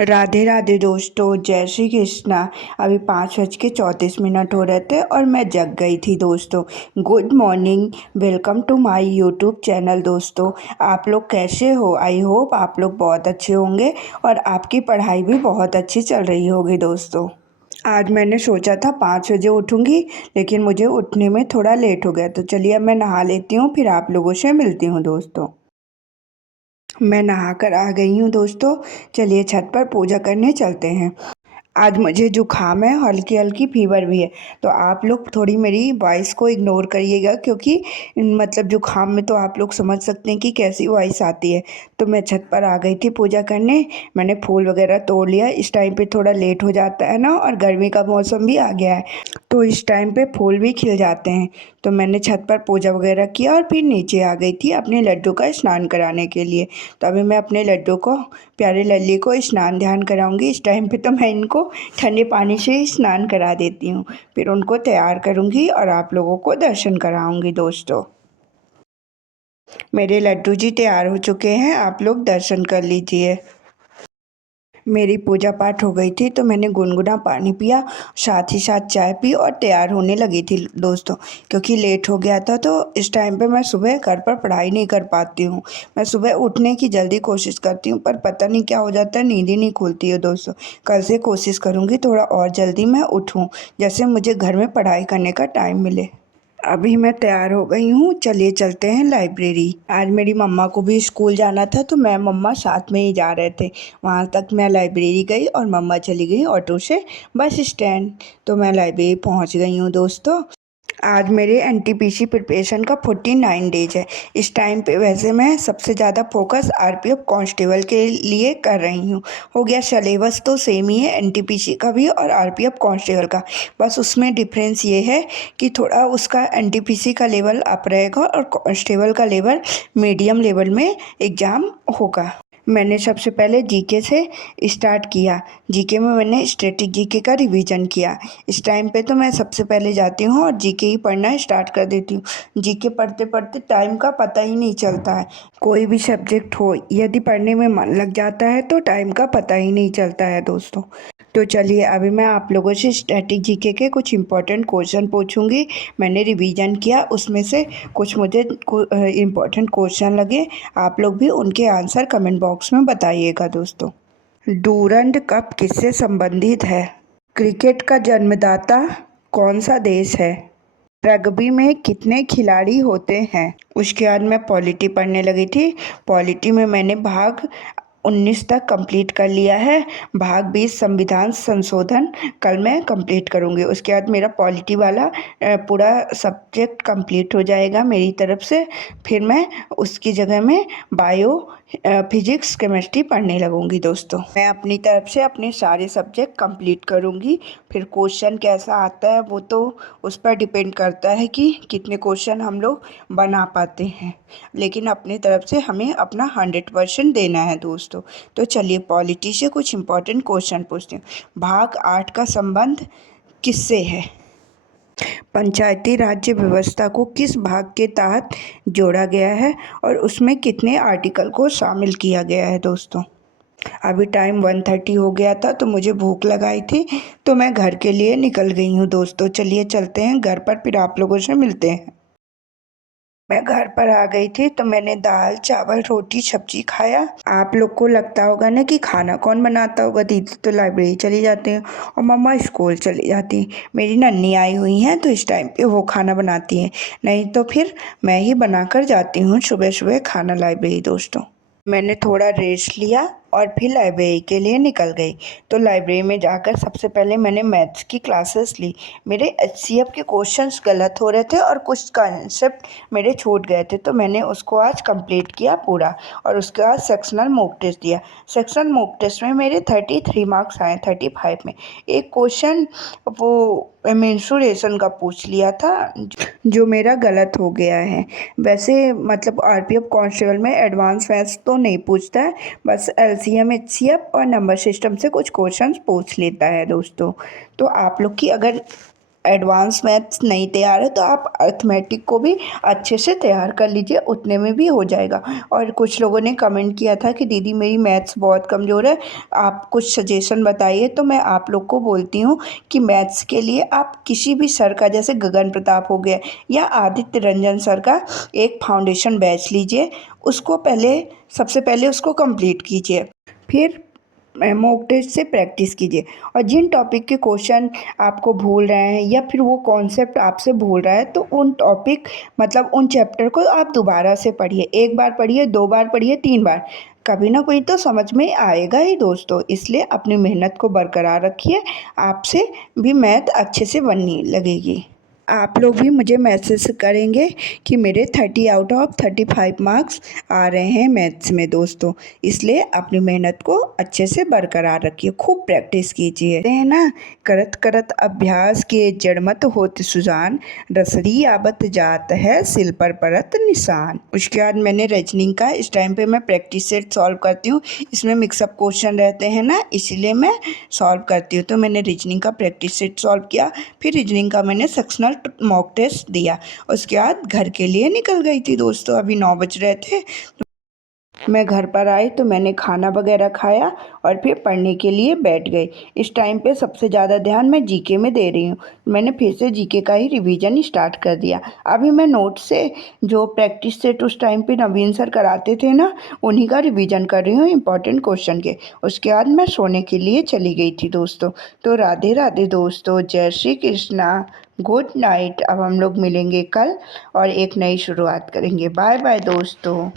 राधे राधे दोस्तों, जय श्री कृष्णा। अभी 5:34 हो रहे थे और मैं जग गई थी दोस्तों। Good morning, welcome to my YouTube channel. दोस्तों, आप लोग कैसे हो? आई होप आप लोग बहुत अच्छे होंगे और आपकी पढ़ाई भी बहुत अच्छी चल रही होगी दोस्तों। आज मैंने सोचा था 5 बजे उठूंगी, लेकिन मुझे उठने में थोड़ा लेट हो गया। तो चलिए अब मैं नहा लेती हूँ, फिर आप लोगों से मिलती हूँ दोस्तों। मैं नहाकर आ गई हूँ दोस्तों। चलिए छत पर पूजा करने चलते हैं। आज मुझे जुकाम है, हल्की हल्की फीवर भी है। तो आप लोग थोड़ी मेरी वॉइस को इग्नोर करिएगा, क्योंकि मतलब जुकाम में तो आप लोग समझ सकते हैं कि कैसी वॉइस आती है। तो मैं छत पर आ गई थी पूजा करने। मैंने फूल वगैरह तोड़ लिया। इस टाइम पे थोड़ा लेट हो जाता है ना, और गर्मी का मौसम भी आ गया है, तो इस टाइम पे फूल भी खिल जाते हैं। तो मैंने छत पर पूजा वगैरह किया और फिर नीचे आ गई थी अपने लड्डू का स्नान कराने के लिए। तो अभी मैं अपने लड्डू को, प्यारे लल्ली को स्नान ध्यान कराऊंगी। इस टाइम पे तो मैं इनको ठंडे पानी से ही स्नान करा देती हूँ, फिर उनको तैयार करूँगी और आप लोगों को दर्शन कराऊँगी दोस्तों। मेरे लड्डू जी तैयार हो चुके हैं, आप लोग दर्शन कर लीजिए। मेरी पूजा पाठ हो गई थी, तो मैंने गुनगुना पानी पिया, साथ ही साथ चाय पी और तैयार होने लगी थी दोस्तों। क्योंकि लेट हो गया था, तो इस टाइम पे मैं सुबह घर पर पढ़ाई नहीं कर पाती हूँ। मैं सुबह उठने की जल्दी कोशिश करती हूँ, पर पता नहीं क्या हो जाता है, नींद ही नहीं खुलती है दोस्तों। कल से कोशिश करूँगी थोड़ा और जल्दी मैं उठूँ, जैसे मुझे घर में पढ़ाई करने का टाइम मिले। अभी मैं तैयार हो गई हूँ, चलिए चलते हैं लाइब्रेरी। आज मेरी मम्मा को भी स्कूल जाना था, तो मैं मम्मा साथ में ही जा रहे थे। वहाँ तक मैं लाइब्रेरी गई और मम्मा चली गई ऑटो से बस स्टैंड। तो मैं लाइब्रेरी पहुँच गई हूँ दोस्तों। आज मेरे एनटीपीसी प्रिपरेशन का 49 डेज है। इस टाइम पे वैसे मैं सबसे ज़्यादा फोकस आरपीएफ कांस्टेबल के लिए कर रही हूँ। हो गया, सिलेबस तो सेम ही है एनटीपीसी का भी और आरपीएफ कांस्टेबल का। बस उसमें डिफरेंस ये है कि थोड़ा उसका एनटीपीसी का लेवल अप रहेगा और कांस्टेबल का लेवल मीडियम लेवल में एग्ज़ाम होगा। मैंने सबसे पहले जीके से स्टार्ट किया। जीके में मैंने स्टैटिक जीके का रिवीजन किया। इस टाइम पे तो मैं सबसे पहले जाती हूँ और जीके ही पढ़ना स्टार्ट कर देती हूँ। जीके पढ़ते पढ़ते टाइम का पता ही नहीं चलता है। कोई भी सब्जेक्ट हो, यदि पढ़ने में मन लग जाता है तो टाइम का पता ही नहीं चलता है दोस्तों। तो चलिए अभी मैं आप लोगों से स्टैटिक जीके के कुछ इंपॉर्टेंट क्वेश्चन पूछूंगी। मैंने रिवीजन किया, उसमें से कुछ मुझे इंपॉर्टेंट क्वेश्चन लगे। आप लोग भी उनके आंसर कमेंट बॉक्स में बताइएगा दोस्तों। डूरंड कप किससे संबंधित है? क्रिकेट का जन्मदाता कौन सा देश है? रग्बी में कितने खिलाड़ी होते हैं? उसके बाद मैं पॉलिटी पढ़ने लगी थी। पॉलिटी में मैंने भाग 19 तक कंप्लीट कर लिया है। भाग 20 संविधान संशोधन कल मैं कंप्लीट करूँगी। उसके बाद मेरा पॉलिटी वाला पूरा सब्जेक्ट कंप्लीट हो जाएगा मेरी तरफ से। फिर मैं उसकी जगह में बायो, फिजिक्स, केमिस्ट्री पढ़ने लगूंगी दोस्तों। मैं अपनी तरफ से अपने सारे सब्जेक्ट कंप्लीट करूँगी। फिर क्वेश्चन कैसा आता है वो तो उस पर डिपेंड करता है कि कितने क्वेश्चन हम लोग बना पाते हैं, लेकिन अपनी तरफ से हमें अपना 100% देना है दोस्तों। तो चलिए पॉलिटी से कुछ इंपॉर्टेंट क्वेश्चन पूछते हैं। भाग 8 का संबंध किससे है? पंचायती राज्य व्यवस्था को किस भाग के तहत जोड़ा गया है और उसमें कितने आर्टिकल को शामिल किया गया है दोस्तों? अभी टाइम 1:30 हो गया था, तो मुझे भूख लगाई थी, तो मैं घर के लिए निकल गई हूँ दोस्तों। चलिए चलते हैं घर पर, फिर आप लोगों से मिलते हैं। मैं घर पर आ गई थी, तो मैंने दाल चावल रोटी सब्जी खाया। आप लोग को लगता होगा ना कि खाना कौन बनाता होगा, दीदी तो लाइब्रेरी चली जाती हैं और मम्मा स्कूल चली जाती हैं। मेरी नन्नी आई हुई हैं, तो इस टाइम पे वो खाना बनाती हैं, नहीं तो फिर मैं ही बनाकर जाती हूँ सुबह सुबह खाना लाइब्रेरी दोस्तों। मैंने थोड़ा रेस्ट लिया और फिर लाइब्रेरी के लिए निकल गई। तो लाइब्रेरी में जाकर सबसे पहले मैंने मैथ्स की क्लासेस ली। मेरे एचसीएफ के क्वेश्चंस गलत हो रहे थे और कुछ कॉन्सेप्ट मेरे छूट गए थे, तो मैंने उसको आज कंप्लीट किया पूरा। और उसके बाद सेक्शनल मॉक टेस्ट दिया। सेक्शनल मॉक टेस्ट में मेरे 33 मार्क्स आए 35 में। एक क्वेश्चन वो मेंस्ट्रुएशन का पूछ लिया था, जो मेरा गलत हो गया है। वैसे मतलब आरपीएफ कांस्टेबल में एडवांस मैथ्स तो नहीं पूछता है, बस एलसीएम एचसीएफ और नंबर सिस्टम से कुछ क्वेश्चंस पूछ लेता है दोस्तों। तो आप लोग की अगर एडवांस मैथ्स नहीं तैयार है तो आप अर्थमेटिक को भी अच्छे से तैयार कर लीजिए, उतने में भी हो जाएगा। और कुछ लोगों ने कमेंट किया था कि दीदी मेरी मैथ्स बहुत कमज़ोर है, आप कुछ सजेशन बताइए। तो मैं आप लोग को बोलती हूँ कि मैथ्स के लिए आप किसी भी सर का, जैसे गगन प्रताप हो गया या आदित्य रंजन सर का, एक फाउंडेशन बैच लीजिए। उसको सबसे पहले उसको कंप्लीट कीजिए, फिर मॉक टेस्ट से प्रैक्टिस कीजिए। और जिन टॉपिक के क्वेश्चन आपको भूल रहे हैं या फिर वो कॉन्सेप्ट आपसे भूल रहा है तो उन टॉपिक मतलब उन चैप्टर को आप दोबारा से पढ़िए, एक बार पढ़िए, 2 बार पढ़िए, 3 बार, कभी ना कोई तो समझ में आएगा ही दोस्तों। इसलिए अपनी मेहनत को बरकरार रखिए, आपसे भी मैथ अच्छे से बनने लगेगी। आप लोग भी मुझे मैसेज करेंगे कि मेरे 30 आउट ऑफ 35 मार्क्स आ रहे हैं मैथ्स में दोस्तों। इसलिए अपनी मेहनत को अच्छे से बरकरार रखिए, खूब प्रैक्टिस कीजिए। कहते हैं ना, करत करत अभ्यास के जड़मत होत सुजान, रसरी आबत जात है सिल पर परत निशान। उसके बाद मैंने रीजनिंग का, इस टाइम पे मैं प्रैक्टिस सेट सॉल्व करती हूँ, इसमें मिक्सअप क्वेश्चन रहते हैं ना, इसीलिए मैं सॉल्व करती हूँ। तो मैंने रीजनिंग का प्रैक्टिस सेट सॉल्व किया, फिर रीजनिंग का मैंने सेक्शनल मॉक टेस्ट दिया। उसके बाद घर के लिए निकल गई थी दोस्तों। अभी 9 बज रहे थे, मैं घर पर आई तो मैंने खाना वगैरह खाया और फिर पढ़ने के लिए बैठ गई। इस टाइम पे सबसे ज़्यादा ध्यान मैं जीके में दे रही हूँ। मैंने फिर से जीके का ही रिवीजन स्टार्ट कर दिया। अभी मैं नोट से जो प्रैक्टिस सेट उस टाइम पे नवीन सर कराते थे ना, उन्हीं का रिवीजन कर रही हूँ, इंपॉर्टेंट क्वेश्चन के। उसके बाद मैं सोने के लिए चली गई थी दोस्तों। तो राधे राधे दोस्तों, जय श्री कृष्णा, गुड नाइट। अब हम लोग मिलेंगे कल और एक नई शुरुआत करेंगे। बाय बाय दोस्तों।